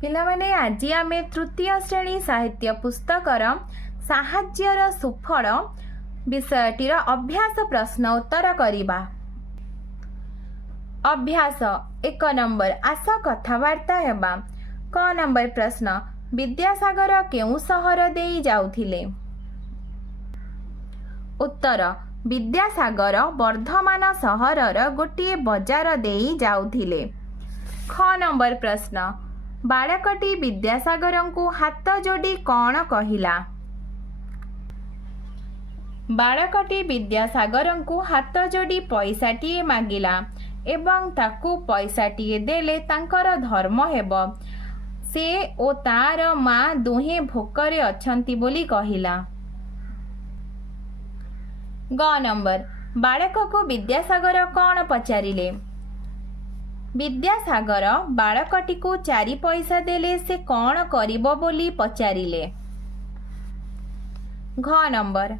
ପିଲାମାନେ ଆଜି ଆମେ ତୃତୀୟ ଶ୍ରେଣୀ ସାହିତ୍ୟ ପୁସ୍ତକର ସାହାଯ୍ୟର ସୁଫଳ ବିଷୟଟିର ଅଭ୍ୟାସ ପ୍ରଶ୍ନ ଉତ୍ତର କରିବା। ଅଭ୍ୟାସ 1 ନମ୍ବର ଆସ କଥାବାର୍ତ୍ତା ହେବା। କ ନମ୍ବର ପ୍ରଶ୍ନ ବିଦ୍ୟାସାଗର କେଉଁ ସହର ଦେଇ ଯାଉଥିଲେ? ଉତ୍ତର ବିଦ୍ୟାସାଗର ବର୍ଦ୍ଧମାନ ସହରର ଗୋଟିଏ ବଜାର ଦେଇ ଯାଉଥିଲେ। ଖ ନମ୍ବର ପ୍ରଶ୍ନ ବାଳକଟି ବିଦ୍ୟାସାଗରଙ୍କୁ ହାତ ଯୋଡ଼ି କ'ଣ କହିଲା? ବାଳକଟି ବିଦ୍ୟାସାଗରଙ୍କୁ ହାତ ଯୋଡ଼ି ପଇସାଟିଏ ମାଗିଲା ଏବଂ ତାକୁ ପଇସାଟିଏ ଦେଲେ ତାଙ୍କର ଧର୍ମ ହେବ। ସେ ଓ ତାର ମା ଦୁହେଁ ଭୋକରେ ଅଛନ୍ତି ବୋଲି କହିଲା। ଗ ନମ୍ବର ବାଳକକୁ ବିଦ୍ୟାସାଗର କ'ଣ ପଚାରିଲେ? ବିଦ୍ୟାସାଗର ବାଳକଟିକୁ 4 ପଇସା ଦେଲେ ସେ କ'ଣ କରିବ ବୋଲି ପଚାରିଲେ। ଘ ନମ୍ବର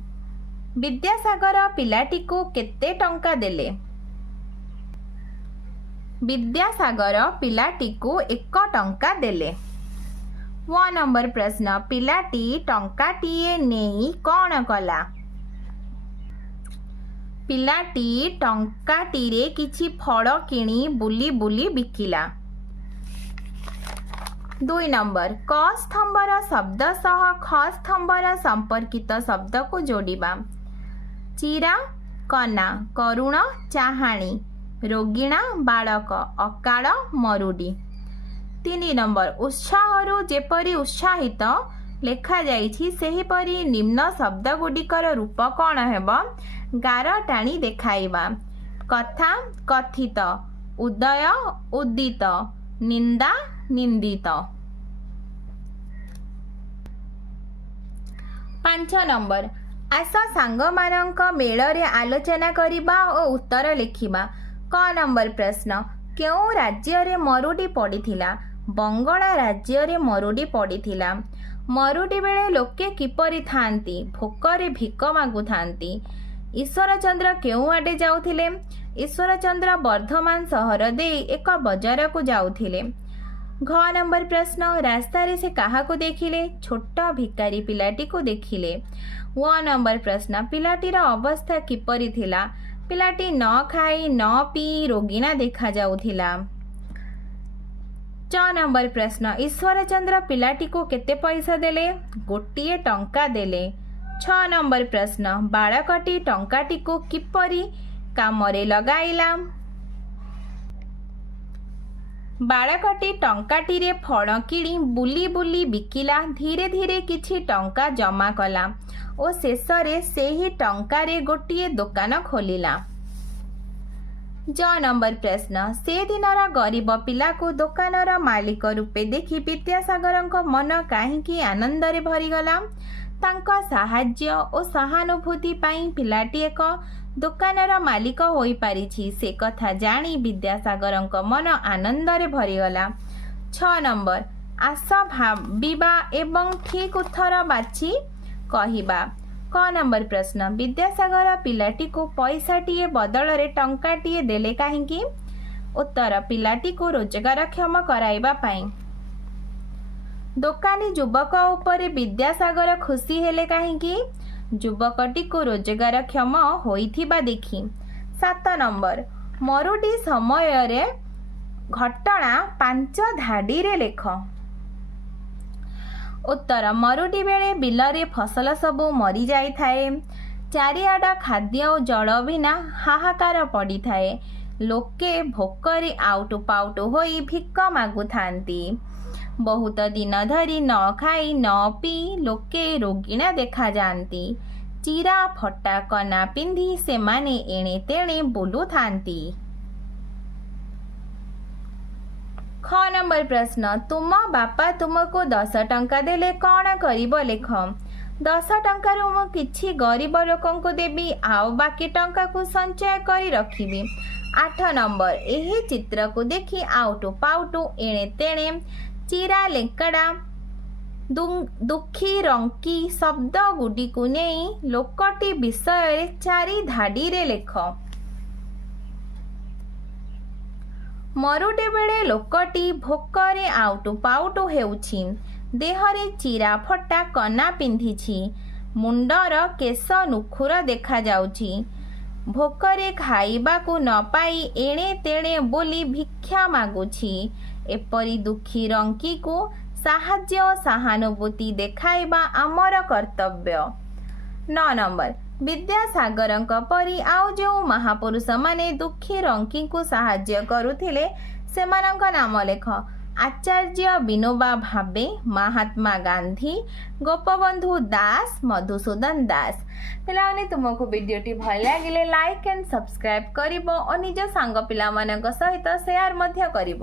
ବିଦ୍ୟାସାଗର ପିଲାଟିକୁ କେତେ ଟଙ୍କା ଦେଲେ? ବିଦ୍ୟାସାଗର ପିଲାଟିକୁ 1 ଟଙ୍କା ଦେଲେ। ୱ ନମ୍ବର ପ୍ରଶ୍ନ ପିଲାଟି ଟଙ୍କାଟିଏ ନେଇ କ'ଣ କଲା? ପିଲାଟି ଟଙ୍କାଟିରେ କିଛି ଫଳ କିଣି ବୁଲି ବୁଲି ବିକିଲା। 2 ନମ୍ବର କ ସ୍ତମ୍ଭର ଶବ୍ଦ ସହ ଖ ସ୍ତମ୍ଭର ସମ୍ପର୍କିତ ଶବ୍ଦକୁ ଯୋଡ଼ିବା। ଚିରା କନା, କରୁଣ ଚାହାଣି, ରୋଗିଣା ବାଳକ, ଅକାଳ ମରୁଡ଼ି। 3 ନମ୍ବର ଉତ୍ସାହରୁ ଯେପରି ଉତ୍ସାହିତ ଲେଖାଯାଇଛି ସେହିପରି ନିମ୍ନ ଶବ୍ଦଗୁଡ଼ିକର ରୂପ କ'ଣ ହେବ? ଗାର ଟାଣି ଦେଖାଇବା। କଥା କଥିତ, ଉଦୟ ଉଦିତ, ନିନ୍ଦା ନିନ୍ଦିତ। 5 ନମ୍ବର ଆସ ସାଙ୍ଗମାନଙ୍କ ମେଳରେ ଆଲୋଚନା କରିବା ଓ ଉତ୍ତର ଲେଖିବା। କ ନମ୍ବର ପ୍ରଶ୍ନ କେଉଁ ରାଜ୍ୟରେ ମରୁଡ଼ି ପଡ଼ିଥିଲା? ବଙ୍ଗଳା ରାଜ୍ୟରେ ମରୁଡ଼ି ପଡ଼ିଥିଲା। ମରୁଡ଼ି ବେଳେ ଲୋକେ କିପରି ଥାଆନ୍ତି? ଭୋକରେ ଭିକ ମାଗୁଥାନ୍ତି। ଈଶ୍ୱରଚନ୍ଦ୍ର କେଉଁ ଆଡ଼େ ଯାଉଥିଲେ? ଈଶ୍ୱରଚନ୍ଦ୍ର ବର୍ଦ୍ଧମାନ ସହର ଦେଇ ଏକ ବଜାରକୁ ଯାଉଥିଲେ। ଘ ନମ୍ବର ପ୍ରଶ୍ନ ରାସ୍ତାରେ ସେ କାହାକୁ ଦେଖିଲେ? ଛୋଟ ଭିକାରୀ ପିଲାଟିକୁ ଦେଖିଲେ। ୱ ନମ୍ବର ପ୍ରଶ୍ନ ପିଲାଟିର ଅବସ୍ଥା କିପରି ଥିଲା? ପିଲାଟି ନ ଖାଇ ନ ପିଇ ରୋଗିଣା ଦେଖାଯାଉଥିଲା। ଚ ନମ୍ବର ପ୍ରଶ୍ନ ଈଶ୍ୱରଚନ୍ଦ୍ର ପିଲାଟିକୁ କେତେ ପଇସା ଦେଲେ? 1 ଟଙ୍କା ଦେଲେ। 6 ନମ୍ବର ପ୍ରଶ୍ନ ବାଳକଟି ଟଙ୍କାଟିକୁ କିପରି କାମରେ ଲଗାଇଲା? ବାଳକଟି ଟଙ୍କାଟିରେ ଫଳ କିଣି ବୁଲି ବୁଲି ବିକିଲା, ଧୀରେ ଧୀରେ କିଛି ଟଙ୍କା ଜମା କଲା ଓ ଶେଷରେ ସେହି ଟଙ୍କାରେ ଗୋଟିଏ ଦୋକାନ ଖୋଲିଲା। ଜ ନମ୍ବର ପ୍ରଶ୍ନ ସେଦିନର ଗରିବ ପିଲାକୁ ଦୋକାନର ମାଲିକ ରୂପେ ଦେଖି ବିଦ୍ୟାସାଗରଙ୍କ ମନ କାହିଁକି ଆନନ୍ଦରେ ଭରିଗଲା? ତାଙ୍କ ସାହାଯ୍ୟ ଓ ସହାନୁଭୂତି ପାଇଁ ପିଲାଟି ଏକ ଦୋକାନର ମାଲିକ ହୋଇପାରିଛି ସେ କଥା ଜାଣି ବିଦ୍ୟାସାଗରଙ୍କ ମନ ଆନନ୍ଦରେ ଭରିଗଲା। 6 ନମ୍ବର ଆସ ଭାବିବା ଏବଂ ଠିକ୍ ଉତ୍ତର ବାଛି କହିବା। କ ନମ୍ବର ପ୍ରଶ୍ନ ବିଦ୍ୟାସାଗର ପିଲାଟିକୁ ପଇସାଟିଏ ବଦଳରେ ଟଙ୍କାଟିଏ ଦେଲେ କାହିଁକି? ଉତ୍ତର ପିଲାଟିକୁ ରୋଜଗାରକ୍ଷମ କରାଇବା ପାଇଁ। ଦୋକାନୀ ଯୁବକ ଉପରେ ବିଦ୍ୟାସାଗର ଖୁସି ହେଲେ କାହିଁକି? ଯୁବକଟିକୁ ରୋଜଗାରକ୍ଷମ ହୋଇଥିବା ଦେଖି। 7 ନମ୍ବର ମରୁଡ଼ି ସମୟରେ ଘଟଣା 5 ଧାଡ଼ିରେ ଲେଖ। ଉତ୍ତର ମରୁଡ଼ି ବେଳେ ବିଲରେ ଫସଲ ସବୁ ମରିଯାଇଥାଏ। ଚାରିଆଡ଼ ଖାଦ୍ୟ ଓ ଜଳ ବିନା ହାହାକାର ପଡ଼ିଥାଏ। ଲୋକେ ଭୋକରେ ଆଉଟୁ ପାଉଟୁ ହୋଇ ଭିକ ମାଗୁଥାନ୍ତି। ବହୁତ ଦିନ ଧରି ନ ଖାଇ ନ ପିଇ ଲୋକେ ରୋଗିଣା ଦେଖାଯାଆନ୍ତି। ଚିରା ଫଟା କନା ପିନ୍ଧି ସେମାନେ ଏଣେ ତେଣେ ବୁଲୁଥାନ୍ତି। ଖ ନମ୍ବର ପ୍ରଶ୍ନ ତୁମ ବାପା ତୁମକୁ 10 ଟଙ୍କା ଦେଲେ କ'ଣ କରିବ ଲେଖ। 10 ଟଙ୍କାରୁ ମୁଁ କିଛି ଗରିବ ଲୋକଙ୍କୁ ଦେବି ଆଉ ବାକି ଟଙ୍କାକୁ ସଞ୍ଚୟ କରି ରଖିବି। 8 ନମ୍ବର ଏହି ଚିତ୍ରକୁ ଦେଖି ଆଉଟୁ ପାଉଟୁ ଏଣେ ତେଣେ ଚିରା ଲେଙ୍କଡ଼ା ଦୁଃଖୀ ରଙ୍କି ଶବ୍ଦ ଗୁଡ଼ିକୁ ନେଇ ଲୋକଟି ବିଷୟରେ 4 ଧାଡ଼ିରେ ଲେଖ। ମରୁଡ଼ି ବେଳେ ଲୋକଟି ଭୋକରେ ଆଉଟୁ ପାଉଟୁ ହେଉଛି। ଦେହରେ ଚିରା ଫଟା କନା ପିନ୍ଧିଛି। ମୁଣ୍ଡର କେଶ ନୁଖୁର ଦେଖାଯାଉଛି। ଭୋକରେ ଖାଇବାକୁ ନ ପାଇ ଏଣେ ତେଣେ ବୋଲି ଭିକ୍ଷା ମାଗୁଛି। ଏପରି ଦୁଃଖୀ ରଙ୍କିକୁ ସାହାଯ୍ୟ ଓ ସହାନୁଭୂତି ଦେଖାଇବା ଆମର କର୍ତ୍ତବ୍ୟ। 9 ନମ୍ବର, ବିଦ୍ୟାସାଗରଙ୍କ ପରି ଆଉ ଯେଉଁ ମହାପୁରୁଷମାନେ ଦୁଃଖୀ ରଙ୍କିଙ୍କୁ ସାହାଯ୍ୟ କରୁଥିଲେ ସେମାନଙ୍କ ନାମ ଲେଖ। ଆଚାର୍ଯ୍ୟ ବିନୋବା ଭାବେ, ମହାତ୍ମା ଗାନ୍ଧୀ, ଗୋପବନ୍ଧୁ ଦାସ, ମଧୁସୂଦନ ଦାସ। ପିଲାମାନେ, ତୁମକୁ ଭିଡ଼ିଓଟି ଭଲ ଲାଗିଲେ ଲାଇକ୍ ଆଣ୍ଡ ସବସ୍କ୍ରାଇବ୍ କରିବ ଓ ନିଜ ସାଙ୍ଗ ପିଲାମାନଙ୍କ ସହିତ ସେୟାର ମଧ୍ୟ କରିବ।